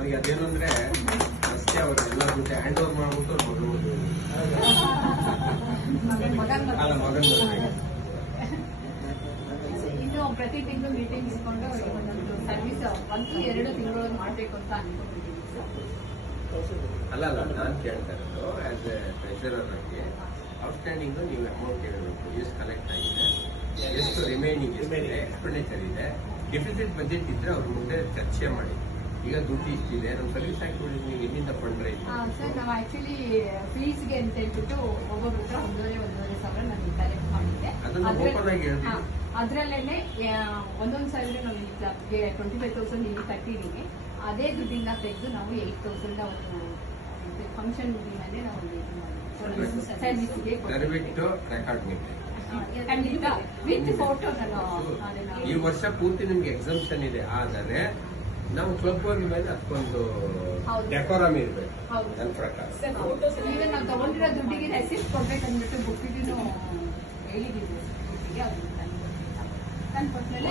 ನನಗೆ ಅದೇನು ಅಂದ್ರೆ ಅಷ್ಟೇ ಅವರು ಎಲ್ಲ ಜೊತೆ ಹ್ಯಾಂಡ್ ಓವರ್ ಮಾಡ್ಬಿಟ್ಟು ಅಲ್ಲ ಮಗನ್ ಇನ್ನು ಪ್ರತಿ ತಿಂಗಳು ಮೀಟಿಂಗ್ ಇಸ್ಕೊಂಡು ಒಂದೊಂದು ಸರ್ವಿಸ್ 1-2 ತಿಂಗಳು ಮಾಡ್ಬೇಕು ಅಂತ ಅನ್ಕೊಂಡಿದ್ದೀವಿ ಅಲ್ಲ ನಾನು ಕೇಳ್ತಾ ಇರೋದು ಆಸ್ ಎ ಟ್ರೆಷರರ್ ಆಗಿ ಔಟ್ಸ್ಟ್ಯಾಂಡಿಂಗ್ ನೀವು ಅಮೌಂಟ್ ಹೇಳಬೇಕು ಎಷ್ಟು ಕಲೆಕ್ಟ್ ಆಗಿದೆ ಎಷ್ಟು ರಿಮೈನಿಂಗ್ ಇದೆ ಎಕ್ಸ್ಪೆಂಡಿಚರ್ ಇದೆ ಡೆಫಿಸಿಟ್ ಬಜೆಟ್ ಇದ್ರೆ ಅವ್ರ ಮುಂದೆ ಚರ್ಚೆ ಮಾಡಿ ಈಗ ದುಡ್ಡು ಇಷ್ಟಿದೆ ನಮ್ಮ ಸರ್ವಿಸ್ ಆಕ್ಟಿವಿಟೀಸ್ ನೀವು ಎಲ್ಲಿಂದ ಪಂಡ್ರೆ ಸರ್ ನಾವು ಆಕ್ಚುಲಿ ಫೀಸ್ಗೆ ಅಂತ ಹೇಳ್ಬಿಟ್ಟು ಒಬ್ಬೊಬ್ರ ಹತ್ರ 1,500 ಸಾವಿರ ನಾನು ಕಲೆಕ್ಟ್ ಮಾಡಿದ್ದೆ ಅದ್ರಲ್ಲೇನೆ ಒಂದೊಂದು ಸಾವಿರ ನಾವು 25,000 ಇಲ್ಲಿ ಕಟ್ಟಿದೀನಿ ಅದೇ ದುಡ್ಡಿಂದ ತೆಗೆದು ನಾವು 8,000 ಫಂಕ್ಷನ್ ದುಡ್ಡಿನಲ್ಲೇ ನಾವು ಸರ್ವಿಸ್ಗೆ ದಯವಿಟ್ಟು ರೆಕಾರ್ಡ್ ಮಾಡಿ ಖಂಡಿತ ವಿತ್ ಫೋಟೋ ನಾನು ಈ ವರ್ಷ ಪೂರ್ತಿ ನಿಮ್ಗೆ ಎಕ್ಸಾಮ್ಷನ್ ಇದೆ ಆದರೆ ನಾವು ಕ್ಲಬ್ ಹೋಗಿ ಮೇಲೆ ಅದಕ್ಕೊಂದು ಡೆಕೋರಮ್ ಇರ್ಬೇಕು ನನ್ನ ಪ್ರಕಾರ ಈಗ ನಾವು ತಗೊಂಡಿರೋ ದುಡ್ಡಿಗೆ ರೆಸಿಪ್ಟ್ ಕೊಡ್ಬೇಕಂದ್ಬಿಟ್ಟು ಬುಕ್ಕಿಗೂ ಹೇಳಿದ್ದೀವಿ ಅದನ್ನ ತಂದು ಕೊಟ್ಟಮೇಲೆ